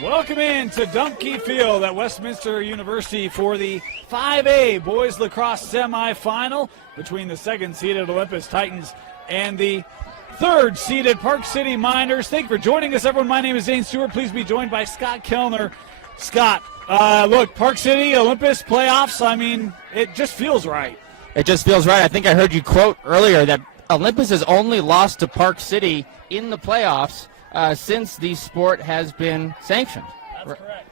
Welcome in to Dumke Field at Westminster University for the 5A Boys Lacrosse Semifinal between the second-seeded Olympus Titans and the third-seeded Park City Miners. Thank you for joining us, everyone. My name is Zane Stewart. Please be joined by Scott Kellner. Scott, look, Park City, Olympus, playoffs, I mean, it just feels right. It just feels right. I think I heard you quote earlier that Olympus has only lost to Park City in the playoffs since the sport has been sanctioned. That's correct.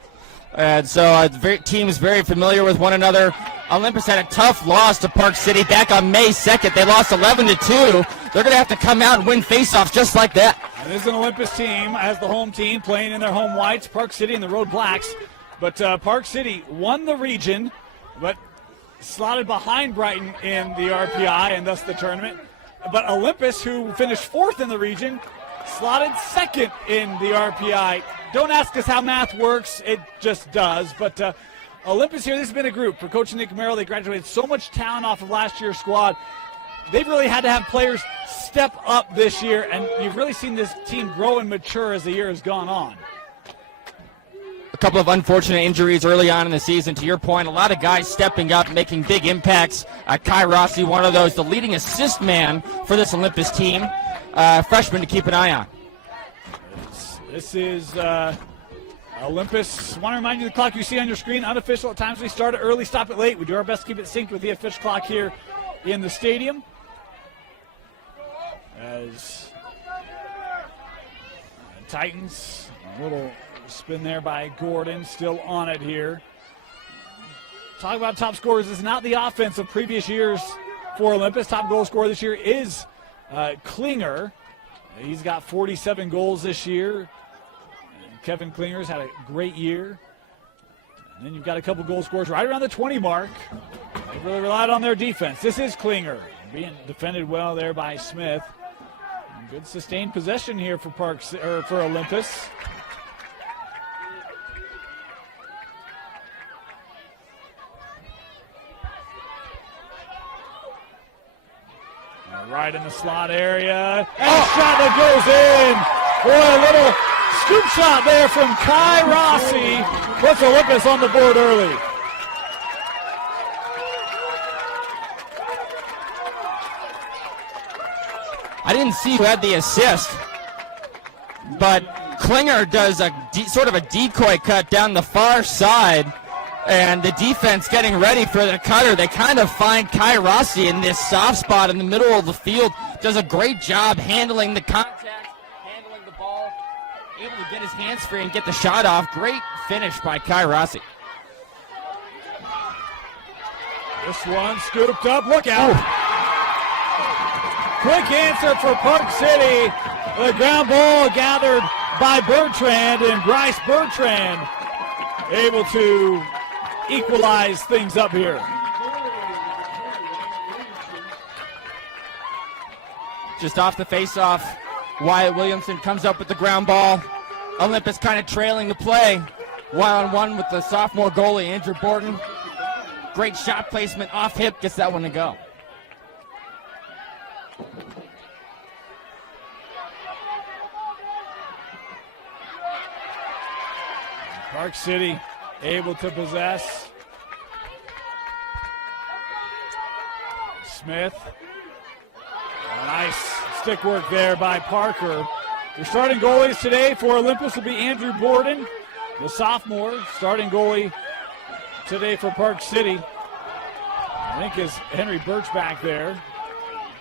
And so teams very familiar with one another. Olympus had a tough loss to Park City back on May 2nd. They lost 11-2. They're going to have to come out and win faceoffs just like that. And this is an Olympus team as the home team playing in their home whites, Park City in the road blacks. But Park City won the region, but slotted behind Brighton in the RPI and thus the tournament. But Olympus, who finished fourth in the region, slotted second in the RPI. Don't ask us how math works, it just does. But Olympus here, this has been a group. For Coach Nick Merrill, they graduated so much talent off of last year's squad. They've really had to have players step up this year, and you've really seen this team grow and mature as the year has gone on. A couple of unfortunate injuries early on in the season. To your point, a lot of guys stepping up, making big impacts. Kai Rossi, one of those, the leading assist man for this Olympus team. Freshman to keep an eye on. This is Olympus. Want to remind you the clock you see on your screen, unofficial. At times we start it early, stop it late. We do our best to keep it synced with the official clock here in the stadium. As Titans, a little spin there by Gordon, still on it here. Talk about top scorers. This is not the offense of previous years for Olympus. Top goal scorer this year is Klinger. He's got 47 goals this year. Kevin Klinger's had a great year. And then you've got a couple goal scorers right around the 20 mark. They really relied on their defense. This is Klinger being defended well there by Smith. And good sustained possession here for for Olympus. Right in the slot area. And a shot that goes in. Boy, a little scoop shot there from Kai Rossi. Puts Olympus on the board early. I didn't see who had the assist, but Klinger does sort of a decoy cut down the far side. And the defense getting ready for the cutter. They kind of find Kai Rossi in this soft spot in the middle of the field. Does a great job handling the contact, handling the ball, able to get his hands free and get the shot off. Great finish by Kai Rossi. This one scooped up. Look out. Quick answer for Park City. The ground ball gathered by Bertrand, and Bryce Bertrand able to equalize things up here. Just off the face-off, Wyatt Williamson comes up with the ground ball. Olympus kind of trailing the play. One-on-one with the sophomore goalie, Andrew Borton. Great shot placement off hip, gets that one to go. Park City able to possess. Smith. Nice stick work there by Parker. Your starting goalies today for Olympus will be Andrew Borden, the sophomore. Starting goalie today for Park City, I think, is Henry Birch back there.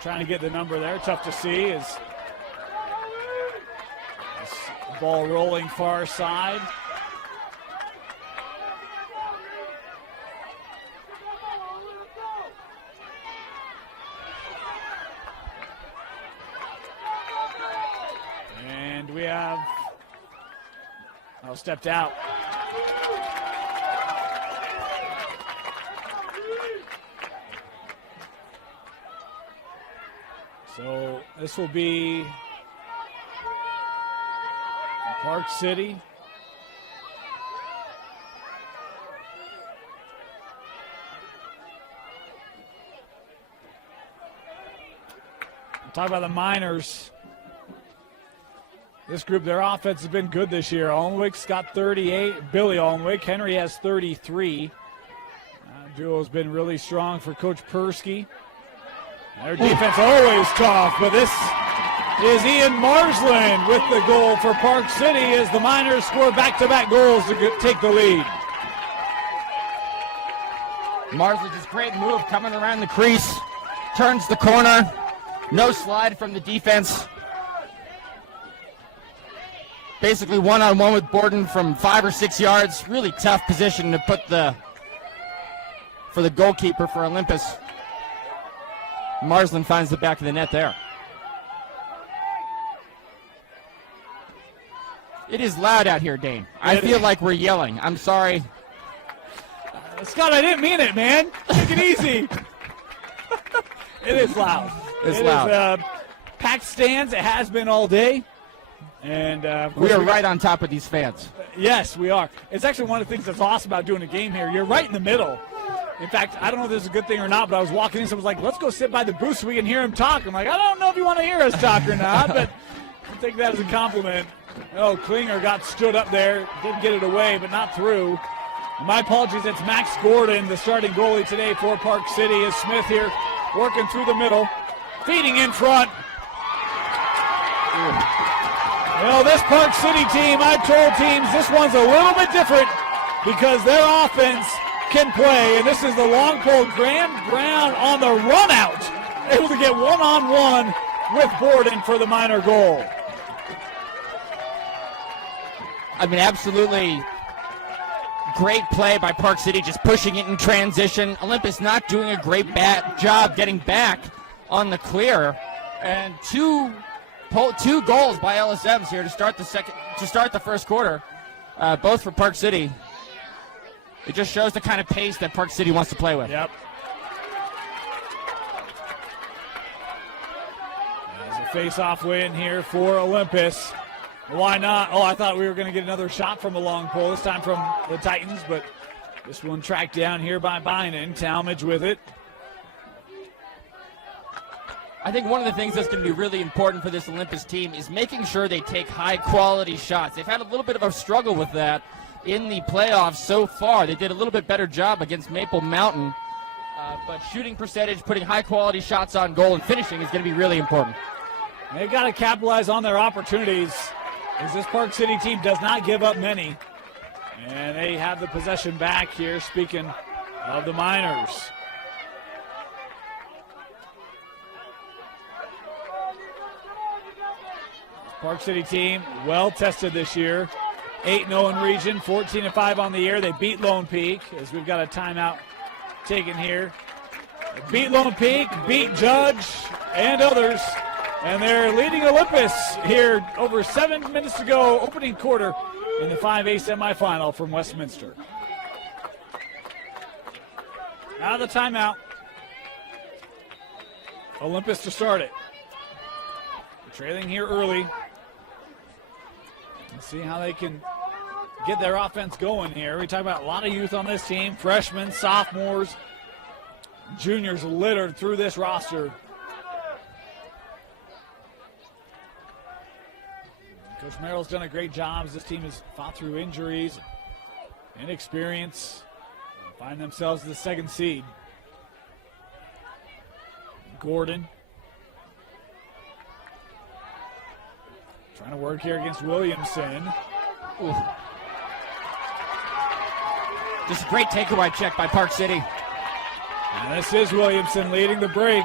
Trying to get the number there. Tough to see as this ball rolling far side. We have stepped out. So this will be Park City. Talk about the Miners. This group, their offense has been good this year. Alnwick's got 38. Billy Alnwick. Henry has 33. Duo's been really strong for Coach Persky. Their defense always tough, but this is Ian Marsland with the goal for Park City as the Miners score back-to-back goals to take the lead. Marsland, just great move coming around the crease, turns the corner, no slide from the defense. Basically one-on-one with Borden from 5 or 6 yards. Really tough position to put for the goalkeeper for Olympus. Marsland finds the back of the net there. It is loud out here, Dane. I feel like we're yelling. I'm sorry. Scott, I didn't mean it, man. Take it easy. It is loud. It's loud. Is, packed stands. It has been all day. And we are right on top of these fans. Yes, we are. It's actually one of the things that's awesome about doing a game here. You're right in the middle. In fact, I don't know if this is a good thing or not, but I was walking in, someone was like, let's go sit by the booth so we can hear him talk. I'm like, I don't know if you want to hear us talk or not, but I'll take that as a compliment. Oh, Klinger got stood up there. Didn't get it away, but not through. My apologies, it's Max Gordon, the starting goalie today for Park City. Is Smith here working through the middle, feeding in front. Well, this Park City team, I told teams this one's a little bit different because their offense can play, and this is the long pole. Graham Brown on the run out, able to get one-on-one with Borden for the Miner goal. I mean, absolutely great play by Park City, just pushing it in transition. Olympus not doing a great job getting back on the clear, and two goals by LSMs here to start the first quarter, both for Park City. It just shows the kind of pace that Park City wants to play with. Yep. There's a face-off win here for Olympus. Why not? Oh, I thought we were going to get another shot from a long pole, this time from the Titans, but this one tracked down here by Bynum. Talmadge with it. I think one of the things that's going to be really important for this Olympus team is making sure they take high-quality shots. They've had a little bit of a struggle with that in the playoffs so far. They did a little bit better job against Maple Mountain, but shooting percentage, putting high-quality shots on goal, and finishing is going to be really important. They've got to capitalize on their opportunities, as this Park City team does not give up many. And they have the possession back here, speaking of the Miners. Park City team, well tested this year. 8-0 in region, 14-5 on the year. They beat Lone Peak, as we've got a timeout taken here. They beat Lone Peak, beat Judge, and others. And they're leading Olympus here over 7 minutes to go, opening quarter in the 5A semifinal from Westminster. Out of the timeout. Olympus to start it. They're trailing here early. Let's see how they can get their offense going here. We talk about a lot of youth on this team, freshmen, sophomores, juniors littered through this roster. Coach Merrill's done a great job as this team has fought through injuries, inexperience, and find themselves the second seed. Gordon trying to work here against Williamson. Ooh. Just a great takeaway check by Park City. And this is Williamson leading the break.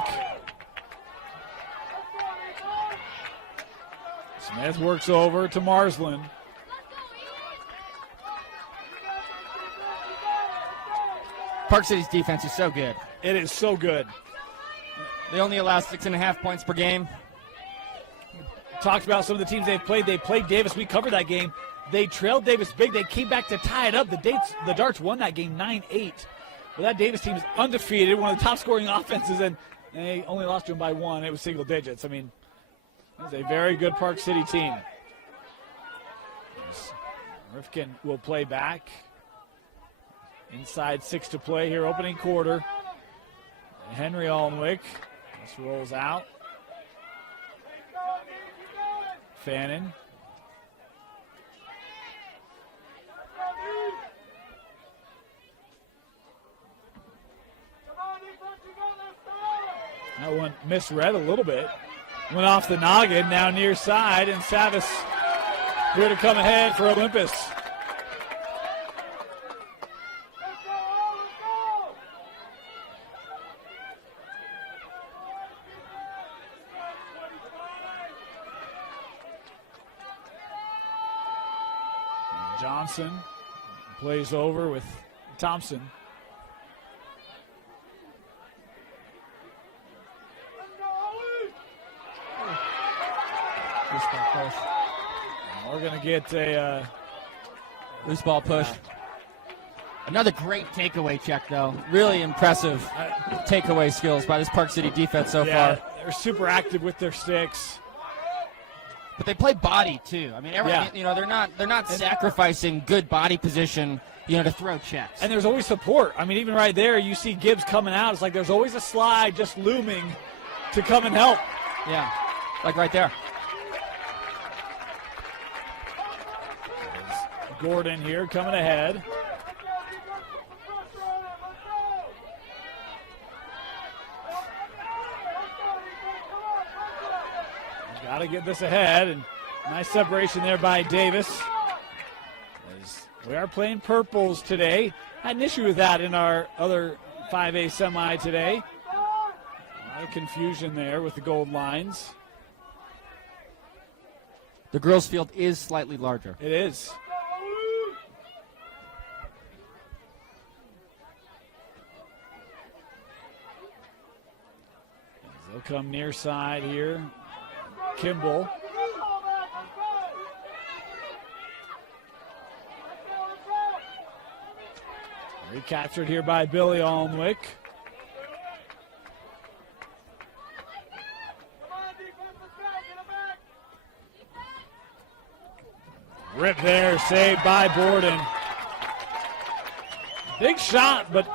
Smith works over to Marsland. Park City's defense is so good. It is so good. They only allow 6.5 points per game. Talked about some of the teams they've played. They played Davis. We covered that game. They trailed Davis big. They came back to tie it up. The Darts won that game 9-8. But that Davis team is undefeated, one of the top scoring offenses, and they only lost to them by 1. It was single digits. I mean, it was a very good Park City team. Rifkin will play back. Inside 6 to play here, opening quarter. Henry Alnwick. This rolls out. Fannin That one misread a little bit. Went off the noggin, now near side, and Savas here to come ahead for Olympus. And Johnson plays over with Thompson. We're going to get a loose ball push. Another great takeaway check, though. Really impressive takeaway skills by this Park City defense so far. They're super active with their sticks. But they play body too. I mean, they're not sacrificing good body position, to throw checks. And there's always support. I mean, even right there, you see Gibbs coming out. It's like there's always a slide just looming to come and help. Yeah, like right there. Gordon here coming ahead. Got to get this ahead, and nice separation there by Davis. As we are playing purples today. Had an issue with that in our other 5A semi today. A lot of confusion there with the gold lines. The girls' field is slightly larger. It is. They'll come near side here. Kimball. Recaptured here by Billy Alnwick. Rip there, saved by Borden. Big shot, but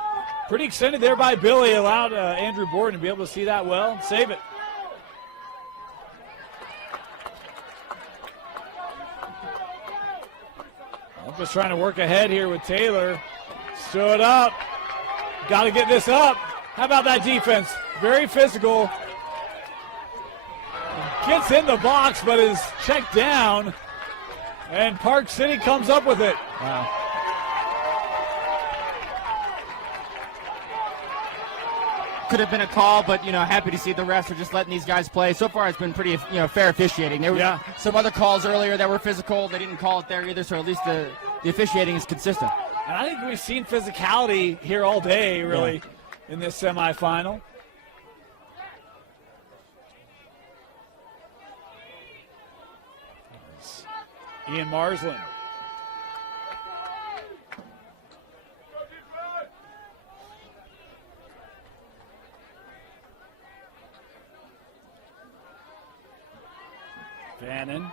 pretty extended there by Billy. Allowed Andrew Borden to be able to see that well. Save it. Just trying to work ahead here with Taylor. Stood up. Got to get this up. How about that defense? Very physical. Gets in the box, but is checked down. And Park City comes up with it. Wow. Could have been a call, but, happy to see the refs are just letting these guys play. So far, it's been pretty, fair officiating. There were some other calls earlier that were physical. They didn't call it there either, so at least the officiating is consistent. And I think we've seen physicality here all day, really, in this semifinal. Ian Marsland. Bannon.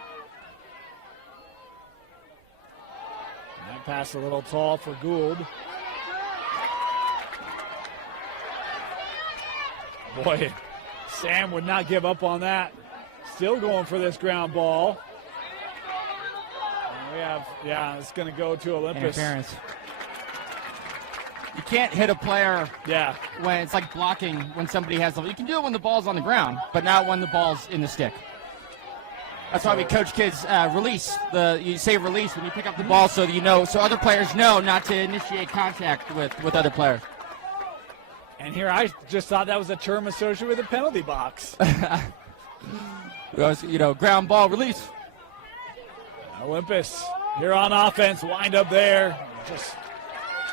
That pass a little tall for Gould. Boy, Sam would not give up on that. Still going for this ground ball. And we have, it's going to go to Olympus. Interference. You can't hit a player when it's like blocking when somebody has the. You can do it when the ball's on the ground, but not when the ball's in the stick. That's why we coach kids release. You say release when you pick up the ball so so other players know not to initiate contact with other players. And here I just thought that was a term associated with a penalty box. Ground ball release. Olympus here on offense, wind up there. Just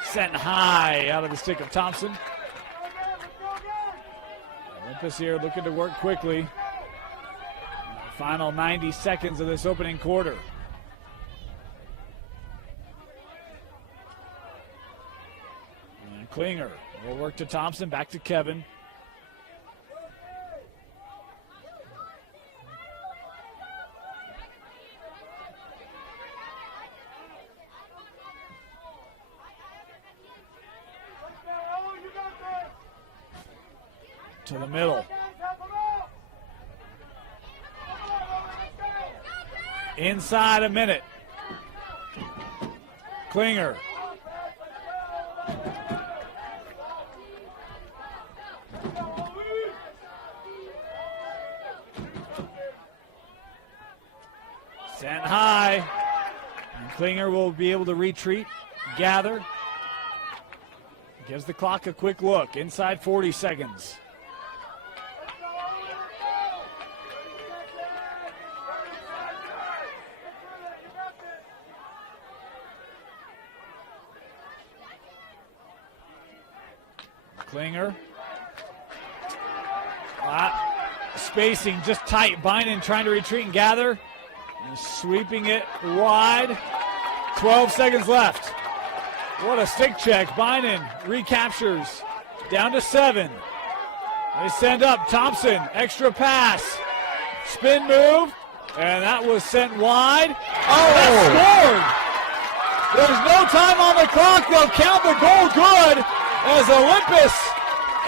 sent high out of the stick of Thompson. Olympus here looking to work quickly. Final 90 seconds of this opening quarter. And Klinger will work to Thompson, back to Kevin. To the middle. Inside a minute. Klinger. high. And Klinger will be able to retreat, gather. Gives the clock a quick look. Inside 40 seconds. Klinger. Spacing just tight. Bynum trying to retreat and gather. And sweeping it wide. 12 seconds left. What a stick check. Bynum recaptures. Down to 7. They send up. Thompson. Extra pass. Spin move. And that was sent wide. Oh, that scored. There's no time on the clock. They'll count the goal good as Olympus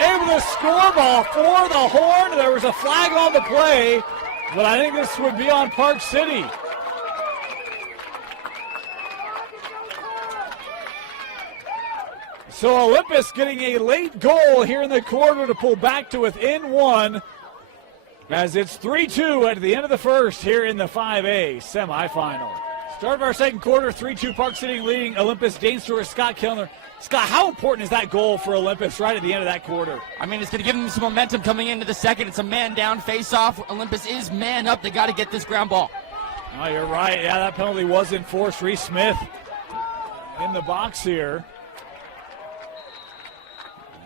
able to score ball for the horn. There was a flag on the play, but I think this would be on Park City. So Olympus getting a late goal here in the quarter to pull back to within 1 as it's 3-2 at the end of the first here in the 5A semifinal. Start of our second quarter, 3-2 Park City leading Olympus. Dane Stewart, Scott Kellner. Scott, how important is that goal for Olympus right at the end of that quarter? I mean, it's going to give them some momentum coming into the second. It's a man-down face-off. Olympus is man up. They got to get this ground ball. Oh, you're right. Yeah, that penalty was enforced. Reese Smith in the box here.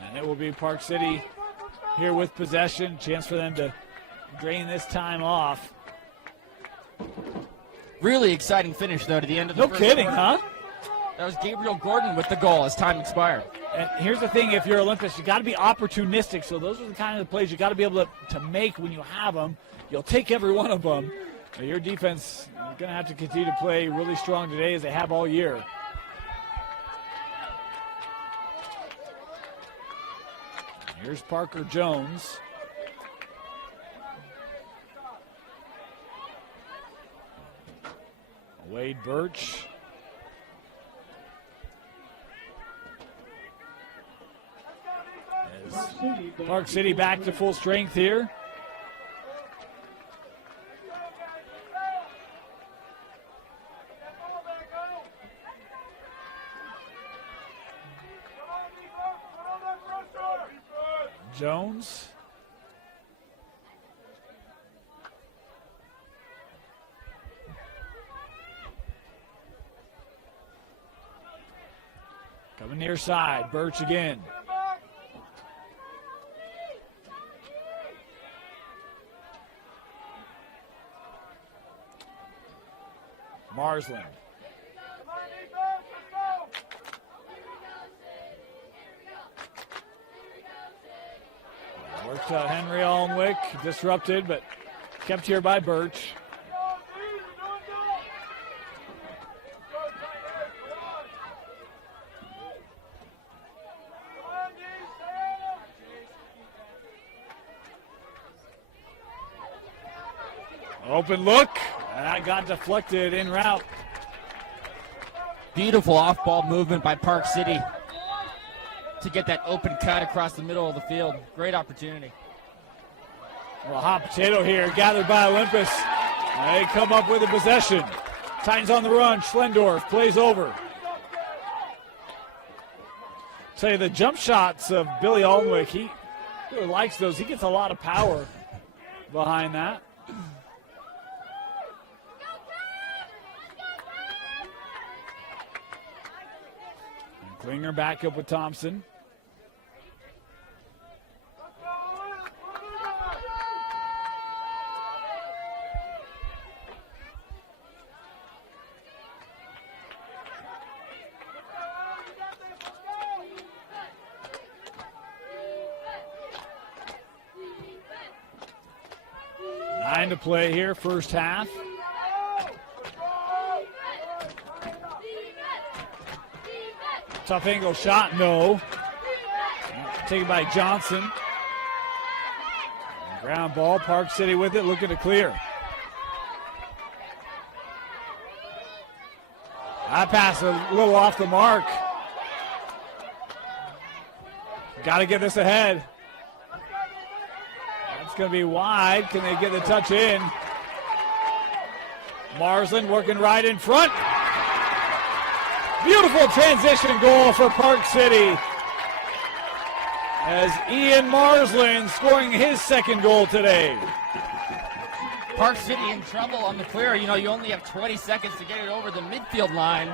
And it will be Park City here with possession. Chance for them to drain this time off. Really exciting finish, though, to the end of the first kidding, quarter. huh? That was Gabriel Gordon with the goal as time expired. And here's the thing, if you're Olympus, you got to be opportunistic. So those are the kind of plays you got to be able to make when you have them. You'll take every one of them. Now your defense is going to have to continue to play really strong today as they have all year. Here's Parker Jones. Wade Birch. As Park City back to full strength here. Jones. Coming near side, Birch again. Marsland. Worked out Henry Alnwick, disrupted, but kept here by Birch. Open look, and that got deflected en route. Beautiful off-ball movement by Park City to get that open cut across the middle of the field. Great opportunity. Well, hot potato here, gathered by Olympus. They come up with a possession. Titans on the run. Schlendorf plays over. Tell you, the jump shots of Billy Alnwick, he really likes those. He gets a lot of power behind that. And Klinger back up with Thompson. To play here, first half. Tough angle shot, no. Taken by Johnson. Ground ball, Park City with it, looking to clear. That pass a little off the mark. Got to get this ahead. It's going to be wide. Can they get the touch in? Marsland working right in front. Beautiful transition goal for Park City, as Ian Marsland scoring his second goal today. Park City in trouble on the clear. You know, you only have 20 seconds to get it over the midfield line.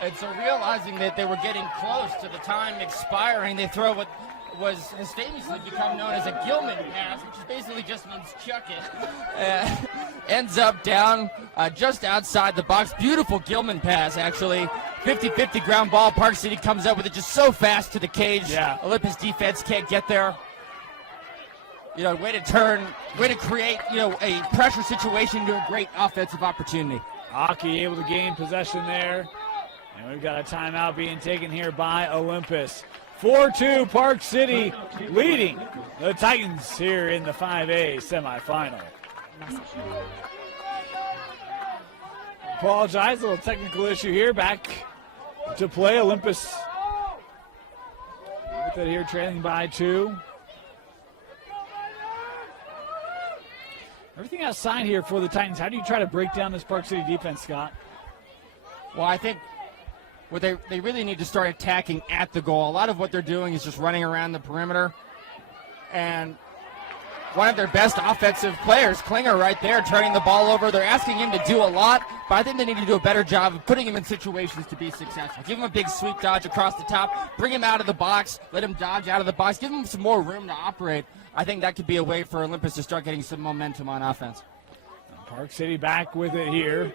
And so realizing that they were getting close to the time expiring, they throw what has famously become known as a Gilman pass, which basically just means chuck it. Ends up down just outside the box. Beautiful Gilman pass, actually. 50-50 ground ball. Park City comes up with it just so fast to the cage. Yeah. Olympus defense can't get there. You know, way to create, you know, a pressure situation into a great offensive opportunity. Aki able to gain possession there. And we've got a timeout being taken here by Olympus. 4-2 Park City leading the Titans here in the 5A semifinal. Apologize, a little technical issue here. Back to play. Olympus with it here, trailing by 2. Everything outside here for the Titans. How do you try to break down this Park City defense, Scott? Well, I think they really need to start attacking at the goal. A lot of what they're doing is just running around the perimeter. And one of their best offensive players, Klinger, right there, turning the ball over. They're asking him to do a lot, but I think they need to do a better job of putting him in situations to be successful. Give him a big sweep dodge across the top, bring him out of the box, let him dodge out of the box, give him some more room to operate. I think that could be a way for Olympus to start getting some momentum on offense. Park City back with it here.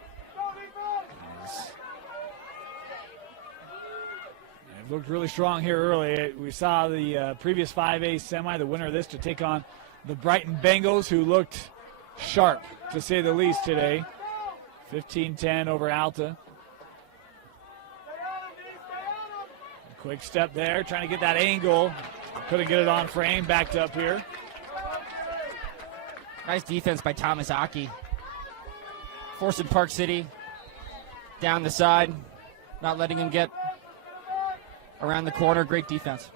It looked really strong here early. We saw the previous 5A semi, the winner of this, to take on the Brighton Bengals, who looked sharp, to say the least, today. 15-10 over Alta. A quick step there, trying to get that angle. Couldn't get it on frame, backed up here. Nice defense by Thomas Aki. Forcing Park City down the side, not letting him get around the corner. Great defense.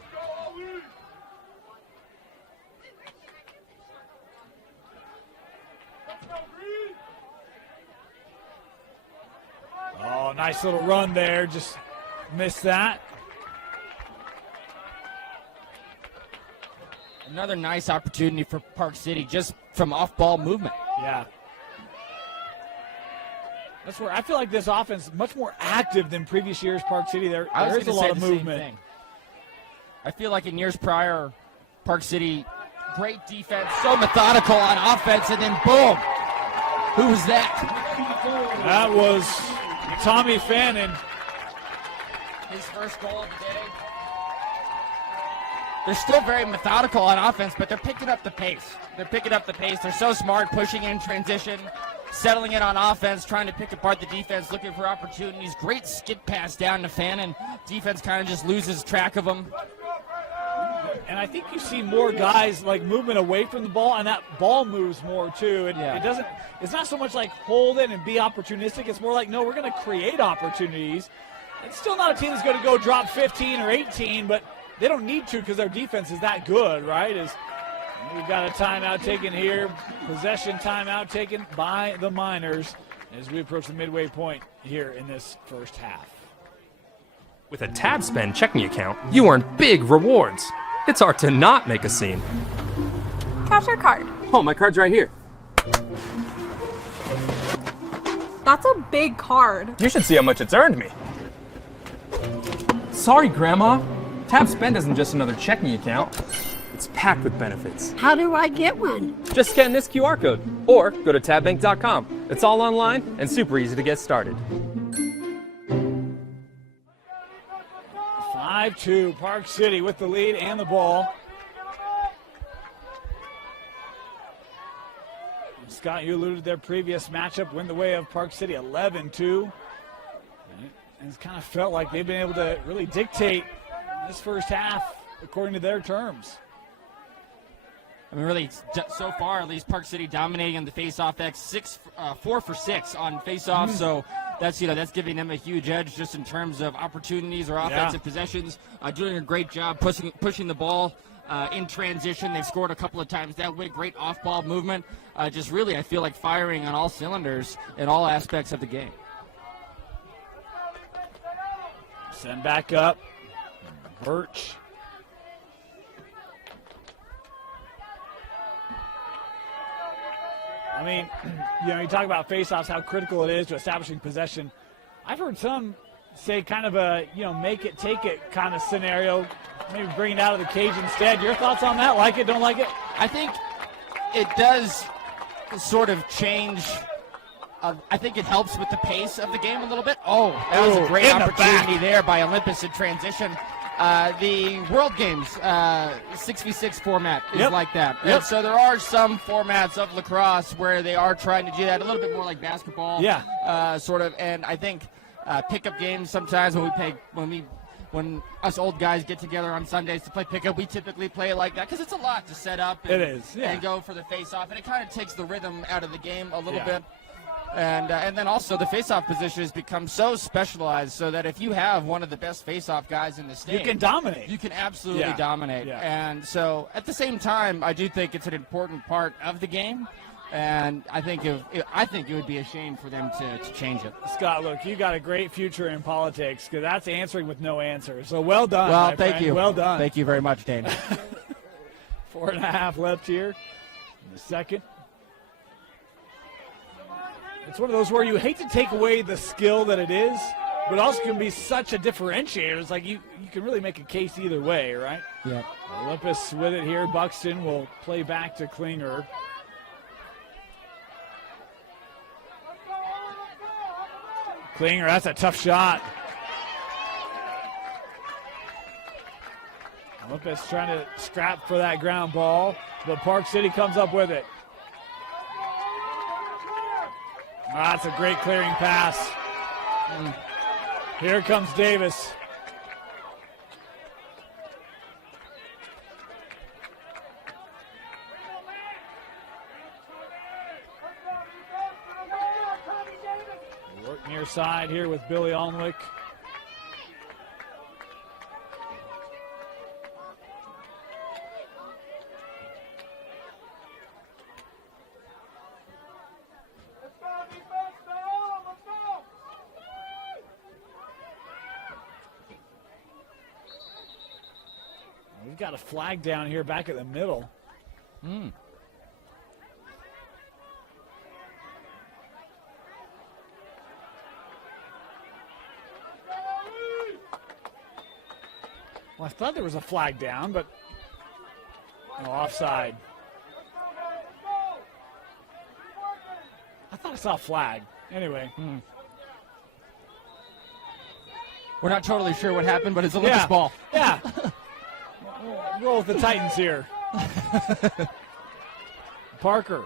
Oh, nice little run there. Just missed that. Another nice opportunity for Park City just from off-ball movement. Yeah. That's where I feel like this offense is much more active than previous years. Park City, there is a lot of movement. I feel like in years prior, Park City, great defense, so methodical on offense, and then boom. Who was that? That was Tommy Fannin. His first goal of the day. They're still very methodical on offense, but they're picking up the pace. They're so smart, pushing in transition, settling in on offense, trying to pick apart the defense, looking for opportunities. Great skip pass down to Fannin. Defense kind of just loses track of them. And I think you see more guys like movement away from the ball, and that ball moves more too. It's not so much like hold it and be opportunistic. It's more like, no, we're going to create opportunities. It's still not a team that's going to go drop 15 or 18, but they don't need to because their defense is that good, right? We've got a timeout taken here. Possession timeout taken by the Miners as we approach the midway point here in this first half. With a Tab Spend checking account, you earn big rewards. It's hard to not make a scene. Cash or card? Oh, my card's right here. That's a big card. You should see how much it's earned me. Sorry, Grandma. Tab Spend isn't just another checking account. It's packed with benefits. How do I get one? Just scan this QR code or go to tabbank.com. It's all online and super easy to get started. 5-2, Park City with the lead and the ball. Scott, you alluded to their previous matchup, win the way of Park City 11-2. And it's kind of felt like they've been able to really dictate this first half according to their terms. I mean, really, so far, at least Park City dominating on the face-off X, 4 for 6 on face-off. So that's giving them a huge edge just in terms of opportunities or offensive possessions. Doing a great job pushing the ball in transition. They've scored a couple of times that way. Great off-ball movement. Just really, I feel like firing on all cylinders in all aspects of the game. Send back up. Birch. I mean, you talk about faceoffs, how critical it is to establishing possession. I've heard some say kind of a, make it, take it kind of scenario, maybe bring it out of the cage instead. Your thoughts on that? Like it, don't like it? I think it does sort of change. I think it helps with the pace of the game a little bit. Oh, that was a great opportunity there by Olympus in transition. The World Games 6v6 format is like that. Yep. And so there are some formats of lacrosse where they are trying to do that a little bit more like basketball. Sort of. And I think pickup games sometimes when us old guys get together on Sundays to play pickup, we typically play it like that because it's a lot to set up and go for the face-off. And it kind of takes the rhythm out of the game a little bit. And then also the face-off position has become so specialized so that if you have one of the best face-off guys in the state, you can dominate. You can absolutely dominate. Yeah. And so at the same time, I do think it's an important part of the game. And I think it would be a shame for them to change it. Scott, look, you got a great future in politics because that's answering with no answer. So well done. Well, thank you. Well done. Thank you very much, Dane. 4.5 left here in the second. It's one of those where you hate to take away the skill that it is, but also can be such a differentiator. It's like you can really make a case either way, right? Yeah. Olympus with it here. Buxton will play back to Klinger. Klinger, that's a tough shot. Olympus trying to scrap for that ground ball, but Park City comes up with it. That's a great clearing pass. Here comes Davis. Work near side here with Billy Alnwick. We've got a flag down here back at the middle. Well, I thought there was a flag down, but no, offside. I thought I saw a flag. Anyway. We're not totally sure what happened, but it's Olympus ball. Yeah. We'll roll with the Titans here. Parker.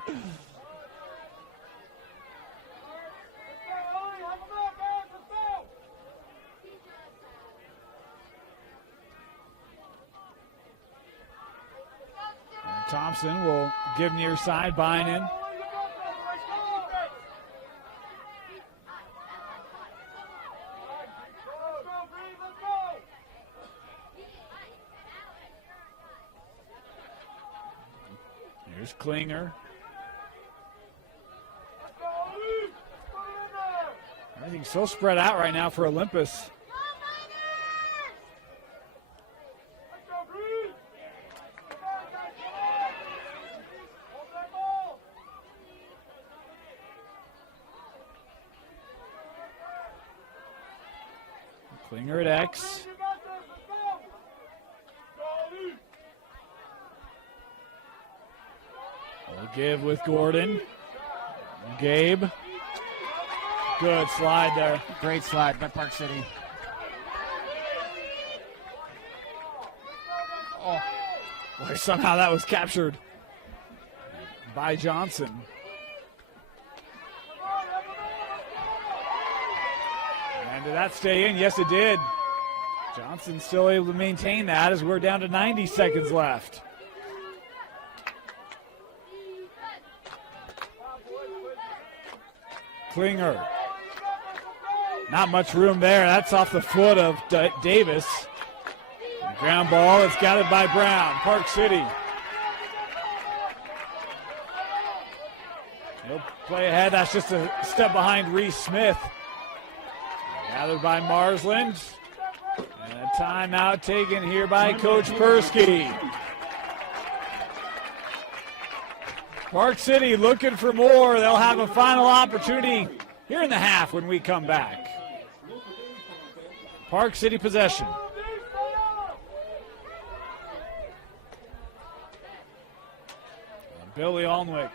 And Thompson will give near side, buying in. Here's Klinger. Everything's so spread out right now for Olympus. Klinger at X. We'll give with Gordon. Gabe. Good slide there. Great slide by Park City. Oh, boy, somehow that was captured by Johnson. And did that stay in? Yes, it did. Johnson still able to maintain that as we're down to 90 seconds left. Klinger. Not much room there. That's off the foot of Davis. Ground ball. It's gathered by Brown. Park City. He'll play ahead. That's just a step behind Reese Smith. Gathered by Marsland. And a timeout taken here by Coach Persky. Park City looking for more. They'll have a final opportunity here in the half when we come back. Park City possession. Billy Alnwick.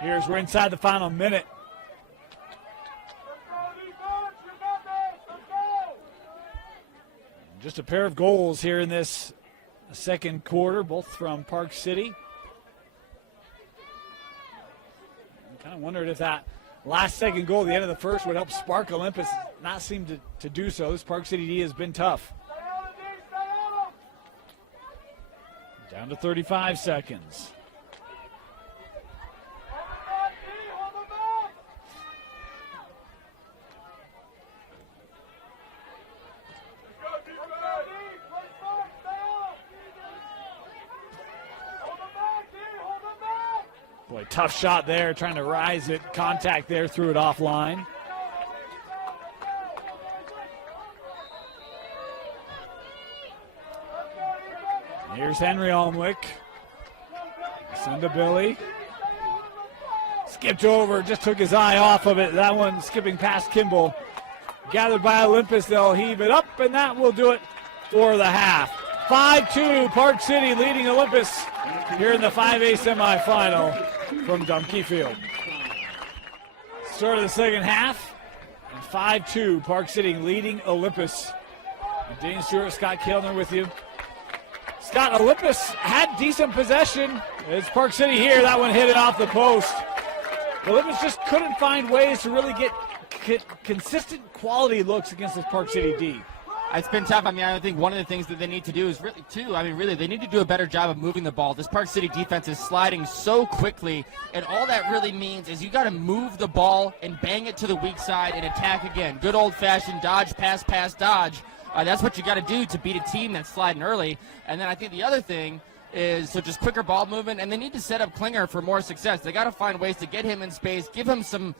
Here's we're inside the final minute. Just a pair of goals here in this second quarter, both from Park City. I kind of wondered if that last second goal at the end of the first would help spark Olympus. Not seem to do so. This Park City D has been tough. Down to 35 seconds. Boy, tough shot there, trying to rise it. Contact there, threw it offline. Here's Henry Alnwick. Send to Billy. Skipped over, just took his eye off of it. That one skipping past Kimball. Gathered by Olympus, they'll heave it up, and that will do it for the half. 5-2, Park City leading Olympus here in the 5A semifinal from Dumke Field. Start of the second half, and 5-2, Park City leading Olympus. And Dane Stewart, Scott Kellner with you. Scott, Olympus had decent possession. It's Park City here. That one hit it off the post. Olympus just couldn't find ways to really get consistent quality looks against this Park City D. It's been tough. I mean, I think one of the things that they need to do is really, they need to do a better job of moving the ball. This Park City defense is sliding so quickly, and all that really means is you got to move the ball and bang it to the weak side and attack again. Good old-fashioned dodge, pass, dodge. That's what you got to do to beat a team that's sliding early. And then I think the other thing is just quicker ball movement, and they need to set up Klinger for more success. They got to find ways to get him in space, give him some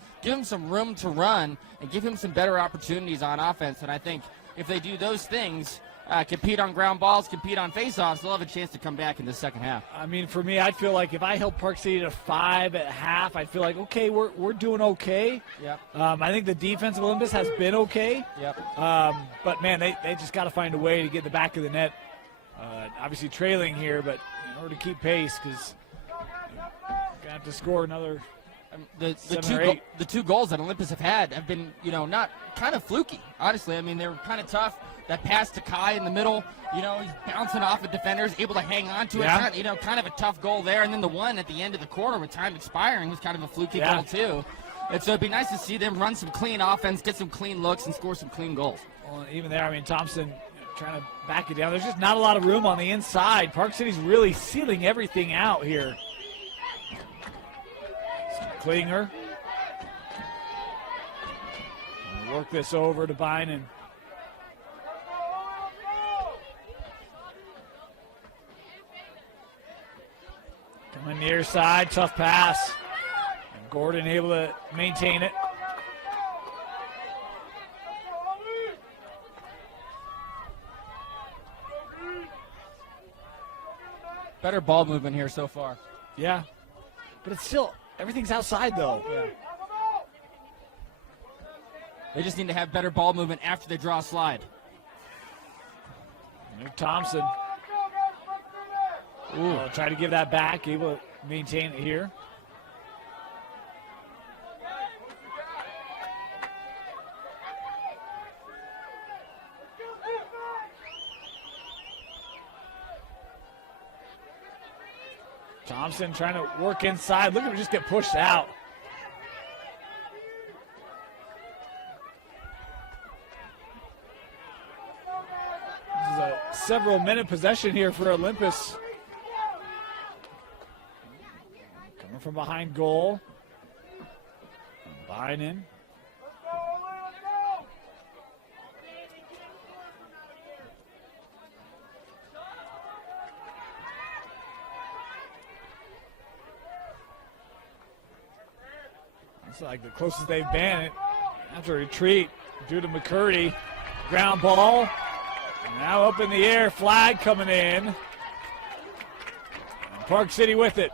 room to run, and give him some better opportunities on offense. And I think if they do those things, compete on ground balls, compete on faceoffs, they'll have a chance to come back in the second half. I mean, for me, I'd feel like if I held Park City to 5 at half, I'd feel like, okay, we're doing okay. Yep. I think the defense of Olympus has been okay. Yep. But, man, they just got to find a way to get the back of the net. Obviously trailing here, but in order to keep pace, because you're going to have to score another the two goals that Olympus have had have been, not kind of fluky, honestly. I mean, they were kind of tough. That pass to Kai in the middle, he's bouncing off of defenders, able to hang on to it. Kind of a tough goal there. And then the one at the end of the quarter with time expiring was kind of a fluky goal, too. And so it'd be nice to see them run some clean offense, get some clean looks, and score some clean goals. Well, even there, I mean, Thompson trying to back it down. There's just not a lot of room on the inside. Park City's really sealing everything out here. Klinger. Work this over to Bynum. Coming near side, tough pass. And Gordon able to maintain it. Better ball movement here so far. Yeah, but it's still, everything's outside though. Yeah. They just need to have better ball movement after they draw a slide. Luke Thompson. Ooh, try to give that back, able to maintain it here. Thompson trying to work inside. Look at him just get pushed out. This is a several-minute possession here for Olympus. Coming from behind goal. Biden. It's like the closest they've been. After a retreat due to McCurdy. Ground ball. Now up in the air. Flag coming in. And Park City with it.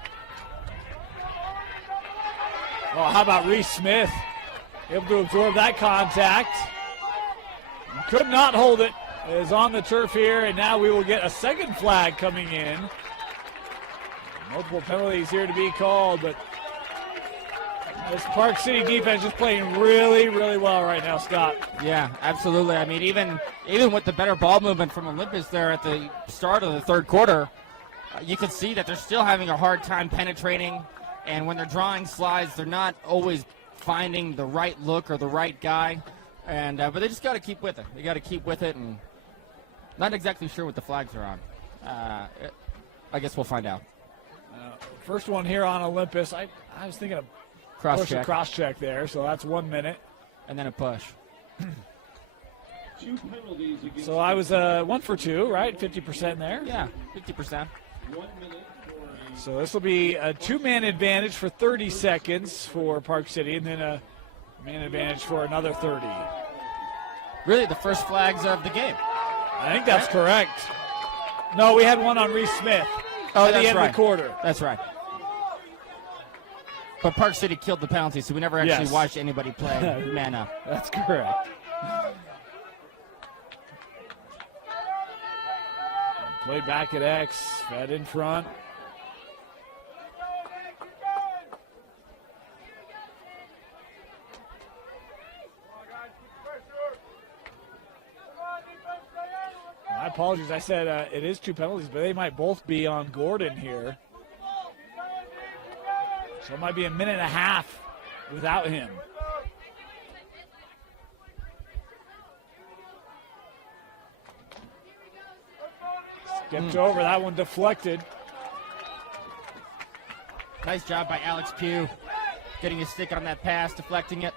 Oh, how about Reese Smith? Able to absorb that contact. Could not hold it. It is on the turf here, and now we will get a second flag coming in. Multiple penalties here to be called, but this Park City defense is playing really, really well right now, Scott. Yeah, absolutely. I mean, even with the better ball movement from Olympus there at the start of the third quarter, you can see that they're still having a hard time penetrating, and when they're drawing slides, they're not always finding the right look or the right guy, and but they just got to keep with it. They got to keep with it, and not exactly sure what the flags are on. I guess we'll find out. First one here on Olympus. I was thinking of cross check there, so that's 1 minute. And then a push. So I was 1 for 2, right? 50% there? Yeah, 50%. 1 minute. So this will be a 2-man advantage for 30 seconds for Park City, and then a man advantage for another 30. Really the first flags of the game. I think that's correct. No, we had one on Reese Smith. Oh, at that's the end right. of the quarter. That's right. But Park City killed the penalty, so we never actually Yes. watched anybody play man up. That's correct. Played back at X, fed in front. My apologies, I said it is 2 penalties, but they might both be on Gordon here. So it might be a minute and a half without him. Skipped over, that one deflected. Nice job by Alex Pugh, getting his stick on that pass, deflecting it.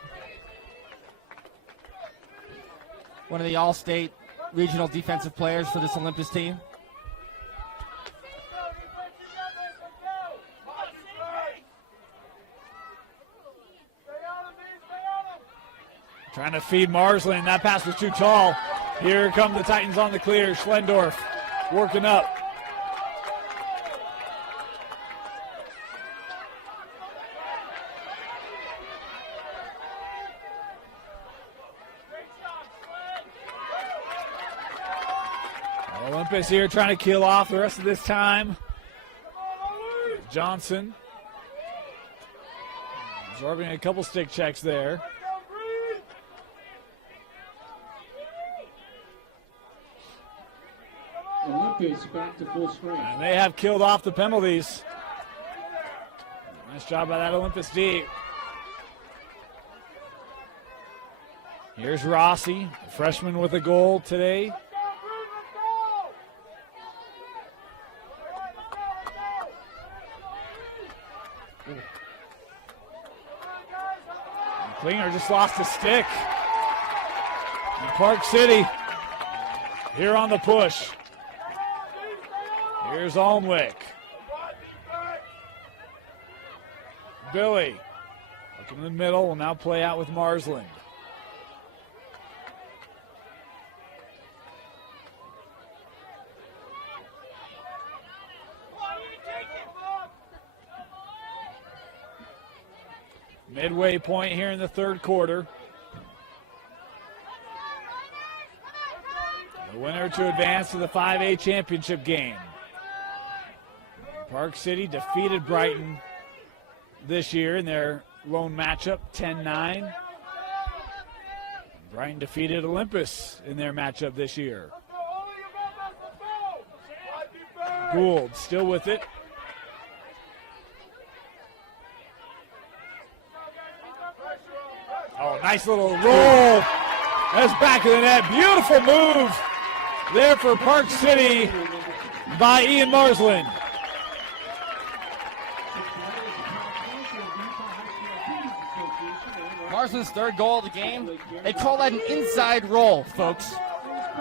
One of the all-state regional defensive players for this Olympus team. Trying to feed Marsland. That pass was too tall. Here come the Titans on the clear. Schlendorf working up. Olympus here trying to kill off the rest of this time. Johnson absorbing a couple stick checks there. Olympus back to full strength. And they have killed off the penalties. Nice job by that Olympus D. Here's Rossi, freshman with a goal today. Klinger just lost a stick. And Park City here on the push. Here's Alnwick. Billy looking in the middle, will now play out with Marsland. Midway point here in the third quarter. The winner to advance to the 5A championship game. Park City defeated Brighton this year in their lone matchup, 10-9. Brighton defeated Olympus in their matchup this year. Gould still with it. Oh, nice little roll. That's back of the net. Beautiful move there for Park City by Ian Marsland. Marsland's third goal of the game. They call that an inside roll, folks.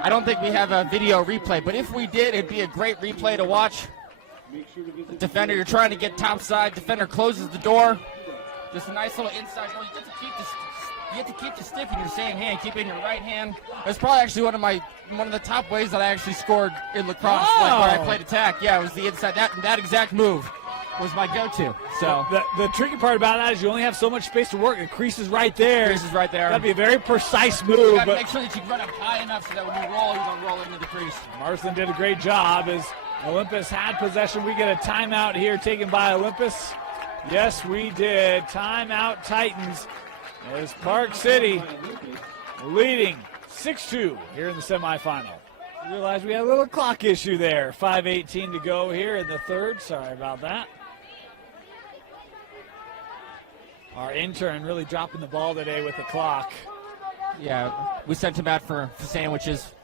I don't think we have a video replay, but if we did, it'd be a great replay to watch. Defender, you're trying to get top side. Defender closes the door. Just a nice little inside roll. You get to keep the stick in your same hand, keep it in your right hand. That's probably actually one of the top ways that I actually scored in lacrosse, like where I played attack. Yeah, it was the inside. That exact move was my go-to. So the tricky part about that is you only have so much space to work. The crease is right there. Crease is right there. That'd be a very precise move. You gotta make sure that you run up high enough so that when you roll, you don't roll into the crease. Marsland did a great job as Olympus had possession. We get a timeout here taken by Olympus. Yes, we did. Timeout Titans as Park City leading 6-2 here in the semifinal. Realize we had a little clock issue there. 5:18 to go here in the third. Sorry about that. Our intern really dropping the ball today with the clock. Yeah, we sent him out for sandwiches.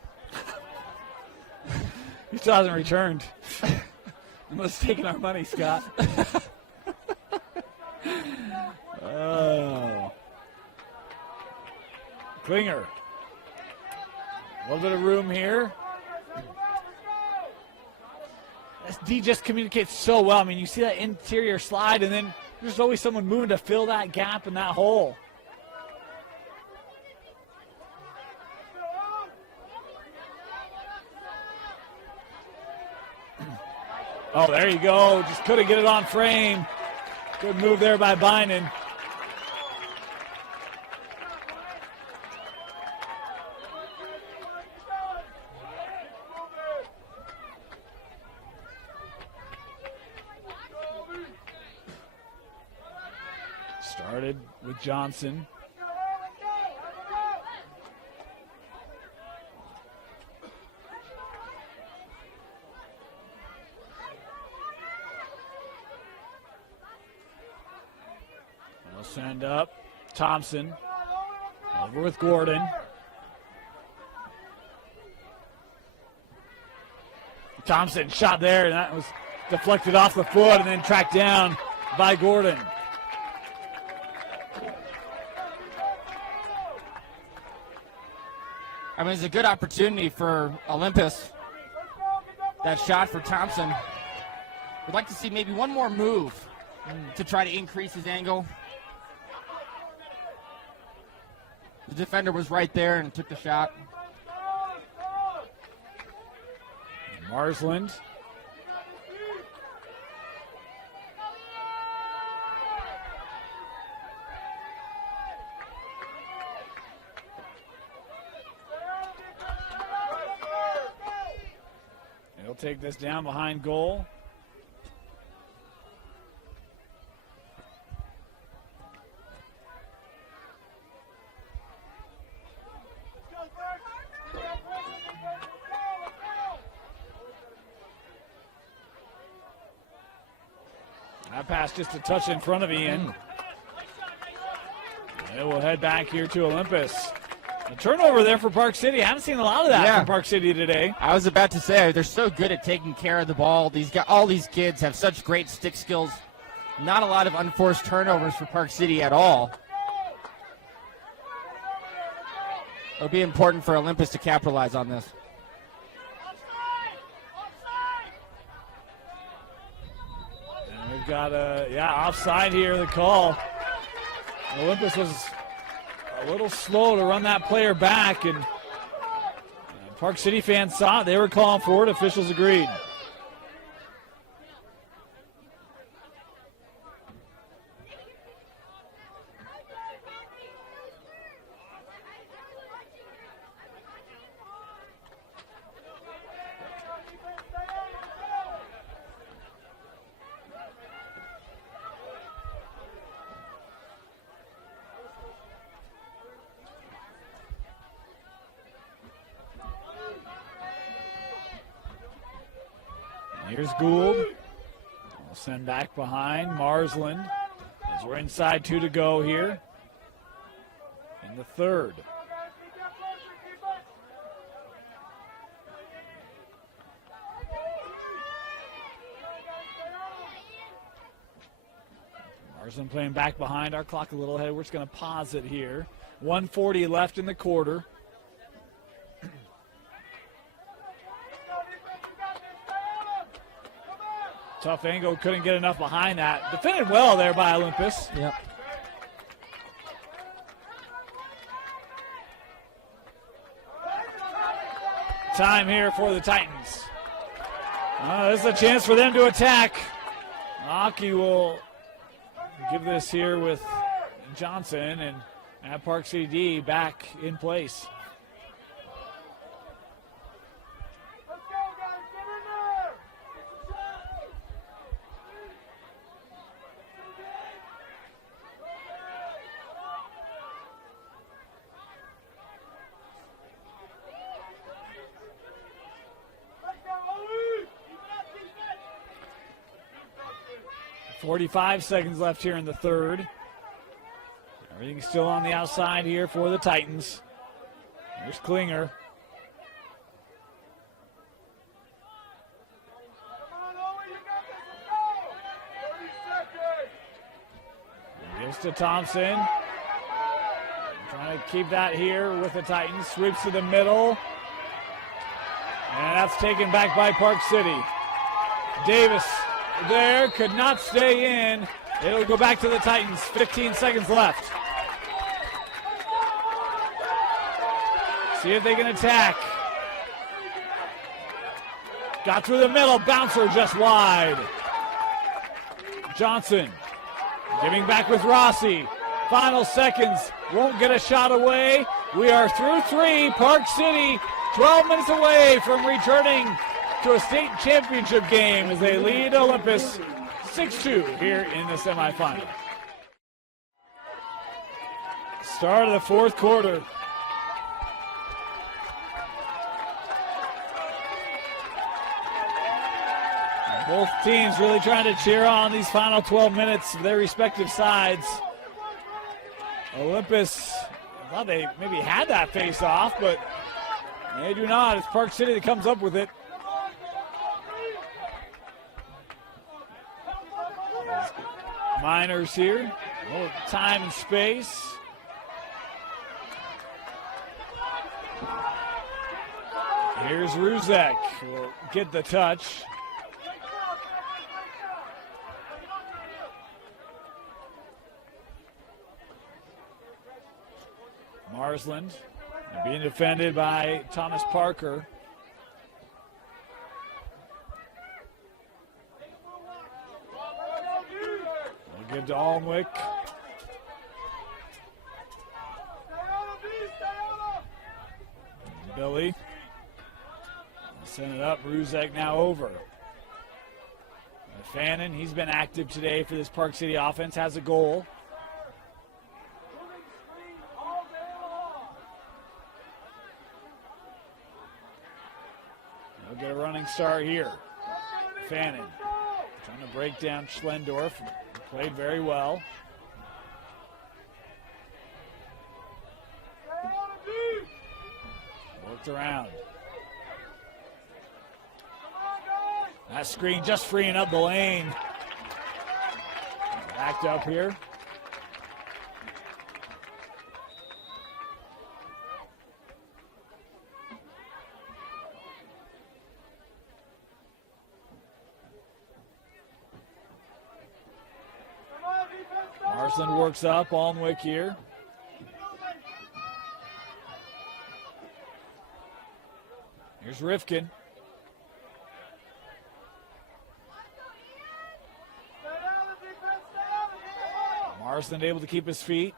He still hasn't returned. You must have taken our money, Scott. Oh. Klinger. A little bit of room here. SD just communicates so well. I mean, you see that interior slide, and then there's always someone moving to fill that gap in that hole. Oh, there you go. Just couldn't get it on frame. Good move there by Bynan. Started with Johnson. We'll send up Thompson. Over with Gordon. Thompson shot there, and that was deflected off the foot and then tracked down by Gordon. I mean, it's a good opportunity for Olympus. That shot for Thompson. We'd like to see maybe one more move to try to increase his angle. The defender was right there and took the shot. Marsland. He'll take this down behind goal. That pass just a touch in front of Ian. And we'll head back here to Olympus. A turnover there for Park City. I haven't seen a lot of that from Park City today. I was about to say, they're so good at taking care of the ball. All these kids have such great stick skills. Not a lot of unforced turnovers for Park City at all. It'll be important for Olympus to capitalize on this. And we've got offside here, the call. Olympus was a little slow to run that player back, and Park City fans saw it. They were calling for it. Officials agreed. Here's Gould. We'll send back behind Marsland as we're inside 2 to go here in the third. Marsland playing back behind our clock a little ahead. We're just going to pause it here. 1:40 left in the quarter. Tough angle, couldn't get enough behind that. Defended well there by Olympus. Yep. Time here for the Titans. This is a chance for them to attack. Aki will give this here with Johnson and have Park City D back in place. 45 seconds left here in the third. Everything's still on the outside here for the Titans. Here's Klinger. Gives to Thompson. Trying to keep that here with the Titans. Sweeps to the middle. And that's taken back by Park City. Davis there, could not stay in. It'll go back to the Titans. 15 seconds left. See if they can attack. Got through the middle, bouncer just wide. Johnson giving back with Rossi. Final seconds, won't get a shot away. We are through three. Park City 12 minutes away from returning to a state championship game as they lead Olympus 6-2 here in the semifinal. Start of the fourth quarter. Both teams really trying to cheer on these final 12 minutes of their respective sides. Olympus, I thought they maybe had that face-off, but they do not. It's Park City that comes up with it. Miners here, a little time and space. Here's Ruzek, will get the touch. Marsland being defended by Thomas Parker. We'll give to Alnwick. Billy. Send it up. Ruzek now over. Fannin, he's been active today for this Park City offense, has a goal. We'll get a running start here. Fannin trying to break down Schlendorf. Played very well. Worked around. That screen just freeing up the lane. Backed up here. Marsland works up, Alnwick here. Here's Rifkin. Marsland able to keep his feet.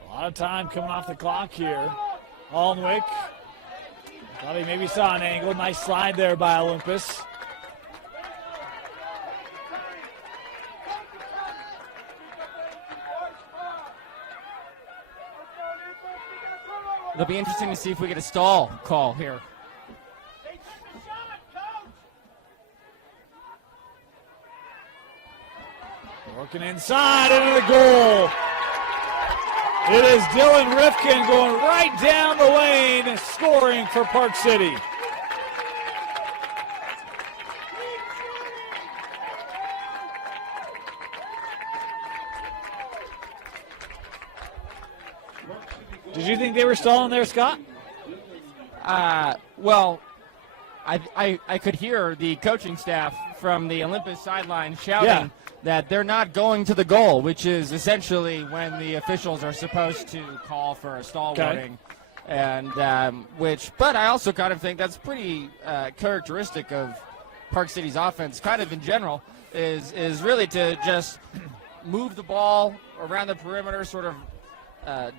A lot of time coming off the clock here. Alnwick. Thought he maybe saw an angle. Nice slide there by Olympus. It'll be interesting to see if we get a stall call here. Working inside into the goal. It is Dylan Rifkin going right down the lane, scoring for Park City. Did you think they were stalling there, Scott? Well, I could hear the coaching staff from the Olympus sideline shouting that they're not going to the goal, which is essentially when the officials are supposed to call for a stall warning. And but I also kind of think that's pretty characteristic of Park City's offense, kind of in general, is really to just move the ball around the perimeter, sort of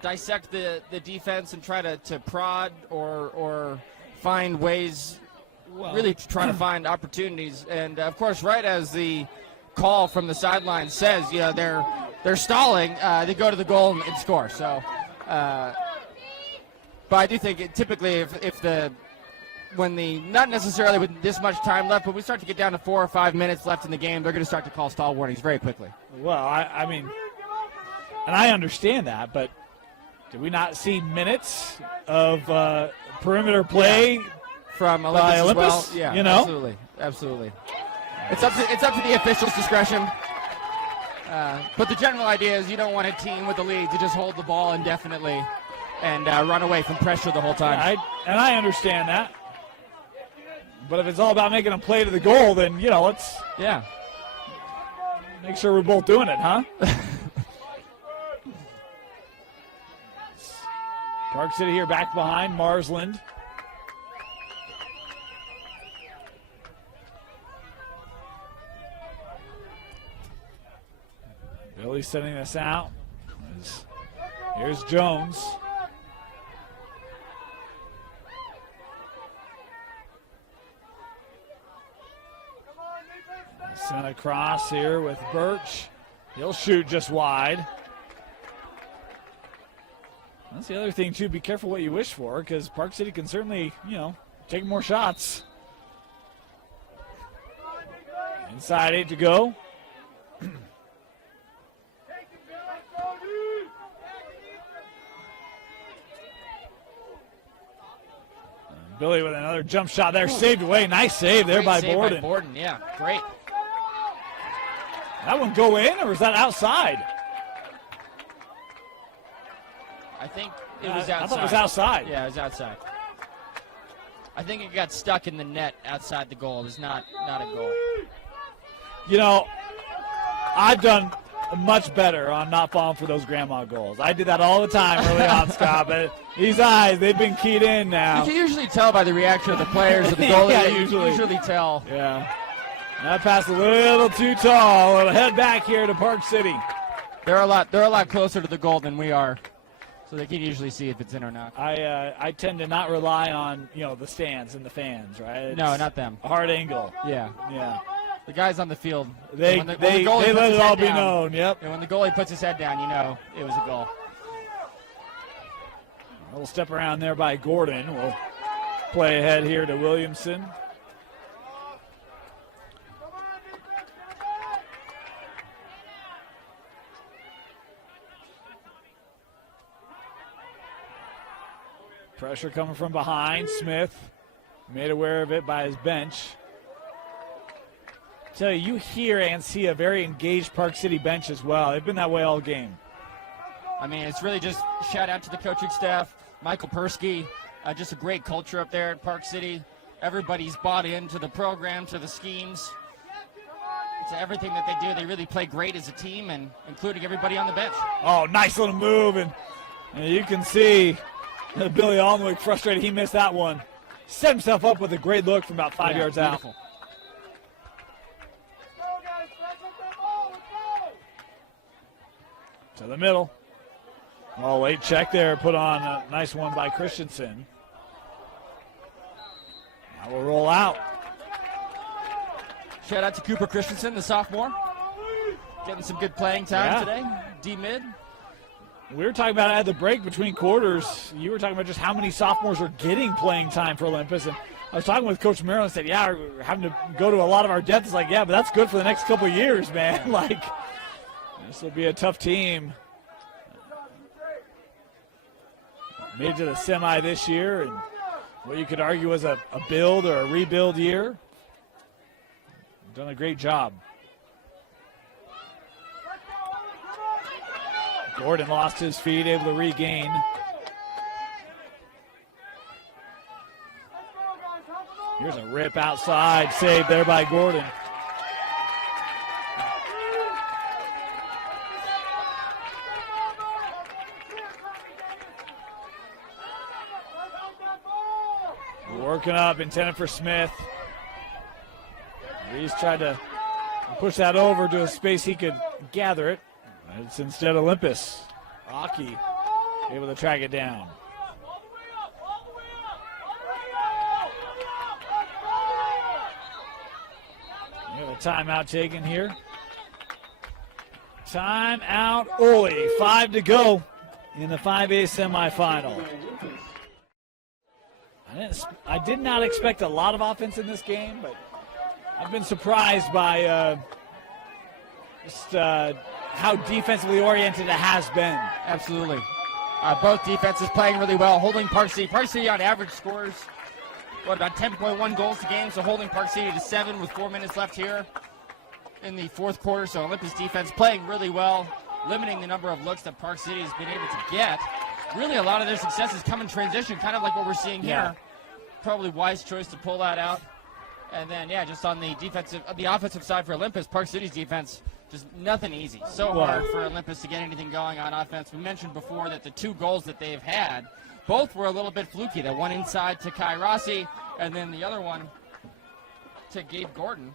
dissect the defense and try to prod or find ways, really to try to find opportunities. And of course, right as the call from the sideline says, they're stalling, they go to the goal and score. So, but I do think typically not necessarily with this much time left, but we start to get down to 4 or 5 minutes left in the game, they're going to start to call stall warnings very quickly. Well, I mean, and I understand that, but did we not see minutes of perimeter play from Olympus as Olympus? Well? Yeah, absolutely. It's up to the officials' discretion. But the general idea is you don't want a team with the lead to just hold the ball indefinitely and run away from pressure the whole time. I understand that. But if it's all about making a play to the goal, then let's make sure we're both doing it, huh? Park City here back behind Marsland. Billy sending this out. Here's Jones. Sent across here with Birch. He'll shoot just wide. That's the other thing, too. Be careful what you wish for, because Park City can certainly, take more shots. Inside 8 to go. Billy with another jump shot there, saved away. Nice save there by Borden. By Borden, yeah, great. That one go in, or was that outside? I think it was outside. I thought it was outside. Yeah, it was outside. I think it got stuck in the net outside the goal. It was not a goal. I've done much better on not falling for those grandma goals. I did that all the time early on, Scott, but these eyes, they've been keyed in now. You can usually tell by the reaction of the players of the goalie. Yeah, you usually tell. Yeah. That pass a little too tall. It'll head back here to Park City. They're a lot closer to the goal than we are, so they can usually see if it's in or not. I tend to not rely on the stands and the fans, right? No, not them. A hard angle. Yeah. The guys on the field, they let it all be known. Yep. And when the goalie puts his head down, it was a goal. A little step around there by Gordon. We'll play ahead here to Williamson. Pressure coming from behind. Smith made aware of it by his bench. I tell you hear and see a very engaged Park City bench as well. They've been that way all game. I mean, it's really just shout out to the coaching staff, Michael Persky, just a great culture up there at Park City. Everybody's bought into the program, to the schemes, to everything that they do. They really play great as a team, and including everybody on the bench. Oh, nice little move, and you can see Billy Almwick frustrated. He missed that one. Set himself up with a great look from about 5 yards beautiful. out. To the middle. Oh, late check there. Put on a nice one by Christensen. Now we'll roll out. Shout out to Cooper Christensen, the sophomore. Getting some good playing time today. D-mid. We were talking about at the break between quarters. You were talking about just how many sophomores are getting playing time for Olympus. And I was talking with Coach Merrill and said, we're having to go to a lot of our depth. It's like, but that's good for the next couple of years, man. This will be a tough team. Made it to the semi this year, and what you could argue was a build or a rebuild year. Done a great job. Gordon lost his feet, able to regain. Here's a rip outside, saved there by Gordon. Working up, intended for Smith. He's tried to push that over to a space he could gather it. It's instead Olympus. Aki able to track it down. We have a timeout taken here. Timeout, Ole. 5 to go in the 5A semifinal. I did not expect a lot of offense in this game, but I've been surprised by just how defensively oriented it has been. Absolutely. Both defenses playing really well, holding Park City. Park City on average scores, about 10.1 goals a game, so holding Park City to 7 with 4 minutes left here in the fourth quarter. So Olympus defense playing really well, limiting the number of looks that Park City has been able to get. Really, a lot of their successes come in transition, kind of like what we're seeing here. Probably wise choice to pull that out. And then, just on the offensive side for Olympus, Park City's defense, just nothing easy. So hard for Olympus to get anything going on offense. We mentioned before that the 2 goals that they've had, both were a little bit fluky. The one inside to Kai Rossi, and then the other one to Gabe Gordon,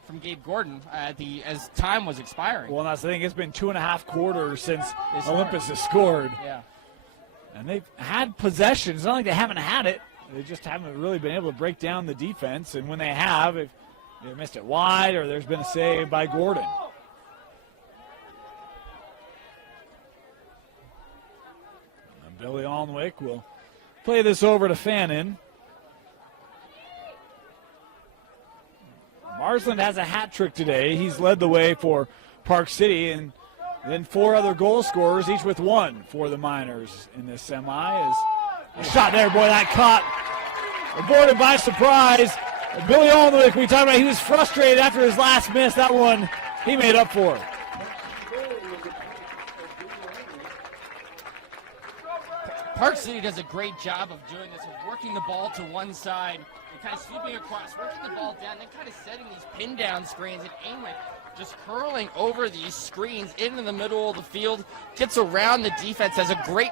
as time was expiring. Well, that's the thing. It's been 2.5 quarters since Olympus has scored. Yeah. And they've had possession. It's not like they haven't had it. They just haven't really been able to break down the defense. And when they have, if they missed it wide or there's been a save by Gordon. And Billy Alnwick will play this over to Fannin. Marsland has a hat trick today. He's led the way for Park City, and then 4 other goal scorers, each with 1 for the Miners in this semi. A shot there, boy, that caught. Aborted by surprise. Billy Alnwick, we talked about, he was frustrated after his last miss. That one he made up for. Park City does a great job of doing this, of working the ball to one side, and kind of sweeping across, working the ball down, then kind of setting these pin down screens, and Alnwick just curling over these screens into the middle of the field, gets around the defense,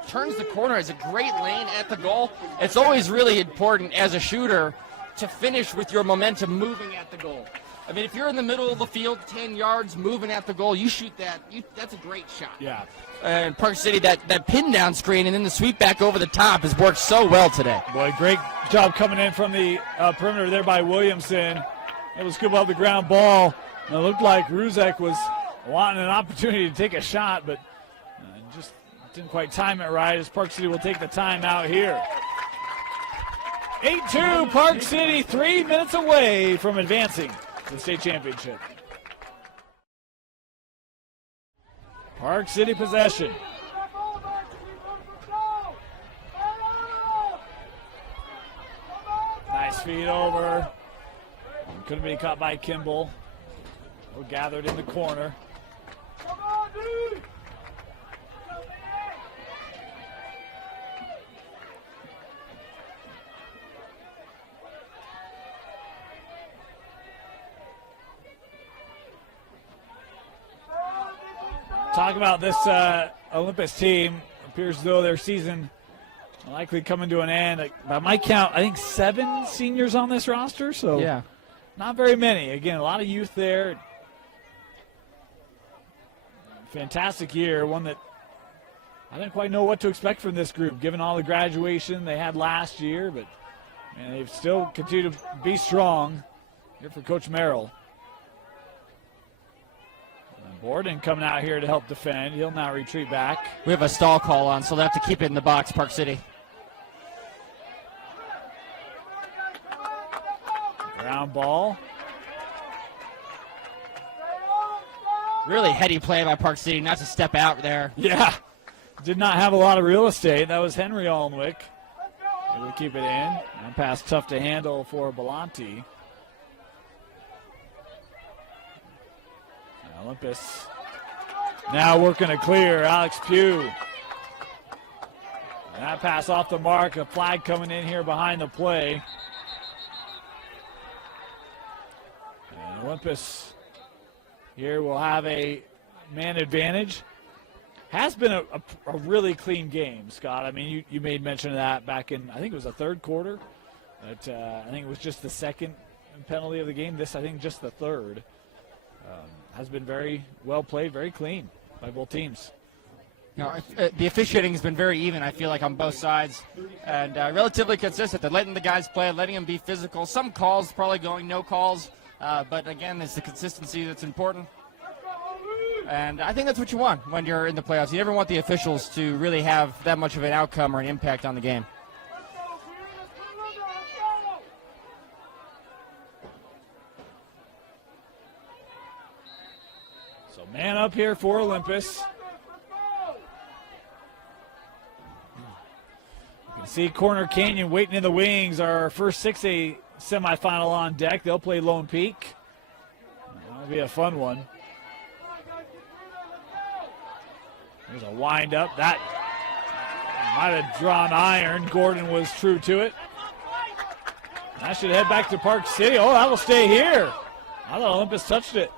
turns the corner, has a great lane at the goal. It's always really important as a shooter to finish with your momentum moving at the goal. I mean, if you're in the middle of the field, 10 yards, moving at the goal, you shoot that, that's a great shot. Yeah. And Park City, that pin down screen and then the sweep back over the top has worked so well today. Boy, great job coming in from the perimeter there by Williamson. It was scoop up the ground ball. And it looked like Ruzek was wanting an opportunity to take a shot, but just didn't quite time it right, as Park City will take the time out here. 8-2, Park City, 3 minutes away from advancing to the state championship. Park City possession. Nice feed over. Couldn't be caught by Kimball. Gathered in the corner. Talk about this Olympus team. Appears as though their season likely coming to an end. By my count, I think 7 seniors on this roster, so yeah, not very many. Again, a lot of youth there. Fantastic year, one that I didn't quite know what to expect from this group, given all the graduation they had last year, but man, they've still continued to be strong here for Coach Merrill. Borden coming out here to help defend. He'll now retreat back. We have a stall call on, so they'll have to keep it in the box, Park City. Ground ball. Really heady play by Park City not to step out there. Yeah. Did not have a lot of real estate. That was Henry Alnwick. Able to keep it in. And pass tough to handle for Belanti. Olympus now working to clear. Alex Pugh. That pass off the mark. A flag coming in here behind the play. And Olympus here will have a man advantage. Has been a really clean game, Scott. I mean, you made mention of that back in, I think it was the third quarter. But I think it was just the second penalty of the game. This, I think, just the third. Has been very well played, very clean by both teams. You know, the officiating has been very even, I feel like, on both sides, and relatively consistent. They're letting the guys play, letting them be physical. Some calls probably going no calls, but again, it's the consistency that's important. And I think that's what you want when you're in the playoffs. You never want the officials to really have that much of an outcome or an impact on the game. So man up here for Olympus. You can see Corner Canyon waiting in the wings. Our first 6A semifinal on deck. They'll play Lone Peak. That'll be a fun one. There's a wind up. That might have drawn iron. Gordon was true to it. That should head back to Park City. Oh, that will stay here. I thought Olympus touched it.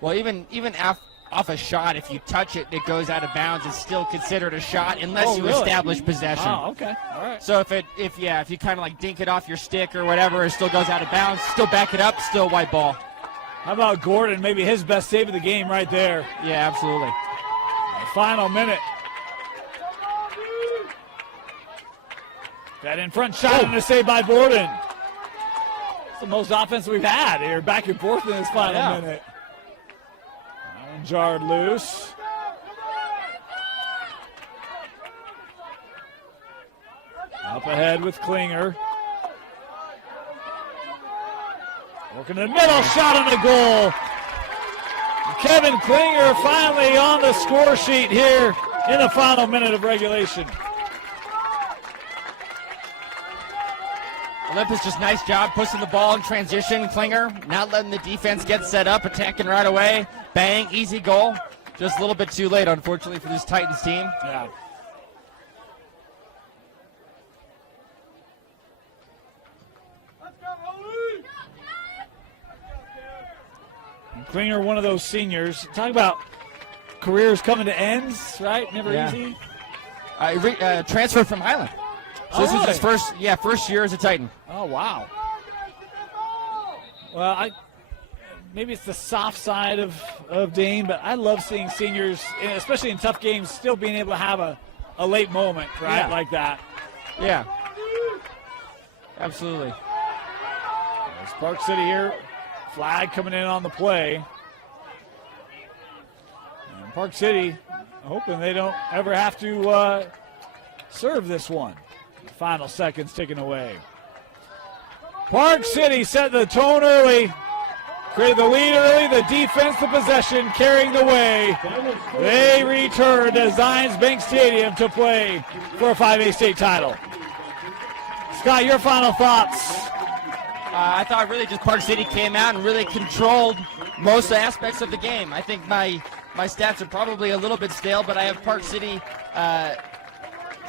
Well, even off a shot, if you touch it, it goes out of bounds. It's still considered a shot unless you establish possession. Oh, okay. All right. So if you kind of like dink it off your stick or whatever, it still goes out of bounds. Still back it up, still white ball. How about Gordon? Maybe his best save of the game right there. Yeah, absolutely. The final minute. That in front shot and a save by Gordon. It's the most offense we've had here, back and forth in this final minute. And jarred loose. Up ahead with Klinger. Working in the middle, shot on the goal. Kevin Klinger finally on the score sheet here in the final minute of regulation. Olympus, just nice job pushing the ball in transition. Klinger not letting the defense get set up, attacking right away. Bang, easy goal. Just a little bit too late, unfortunately, for this Titans team. Yeah. And Klinger, one of those seniors. Talk about careers coming to ends, right? Never easy. Transferred from Highland. So this was his first year as a Titan. Oh, wow. Well, maybe it's the soft side of Dane, but I love seeing seniors, especially in tough games, still being able to have a late moment, right, like that. Yeah. Absolutely. There's Park City here. Flag coming in on the play. And Park City hoping they don't ever have to serve this one. Final seconds ticking away. Park City set the tone early. Created the lead early. The defense, the possession, carrying the way. They return to Zions Bank Stadium to play for a 5A state title. Scott, your final thoughts? I thought really just Park City came out and really controlled most aspects of the game. I think my stats are probably a little bit stale, but I have Park City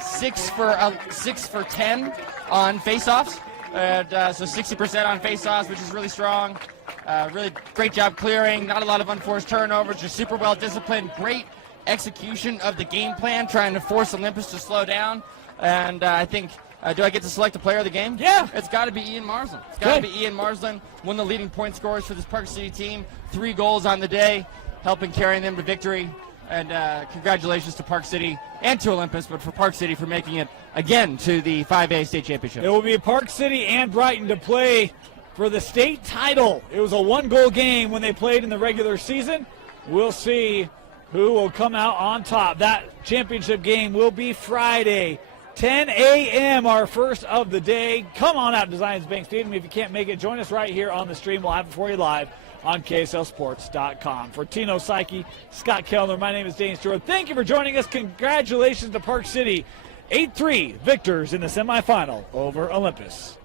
6 for 10 on faceoffs, and so 60% on faceoffs, which is really strong. Really great job clearing, not a lot of unforced turnovers, just super well disciplined, great execution of the game plan, trying to force Olympus to slow down. And I think, do I get to select the player of the game? Yeah. It's got to be Ian Marsland. It's got to be Ian Marsland, one of the leading point scorers for this Park City team. 3 goals on the day, helping carrying them to victory. And congratulations to Park City and to Olympus, but for Park City for making it again to the 5A state championship. It will be Park City and Brighton to play for the state title. It was a 1-goal game when they played in the regular season. We'll see who will come out on top. That championship game will be Friday, 10 a.m., our first of the day. Come on out to Zions Bank Stadium. If you can't make it, join us right here on the stream. We'll have it for you live on KSLSports.com. For Tino Psyche, Scott Kellner, my name is Dane Stewart. Thank you for joining us. Congratulations to Park City. 8-3 victors in the semifinal over Olympus.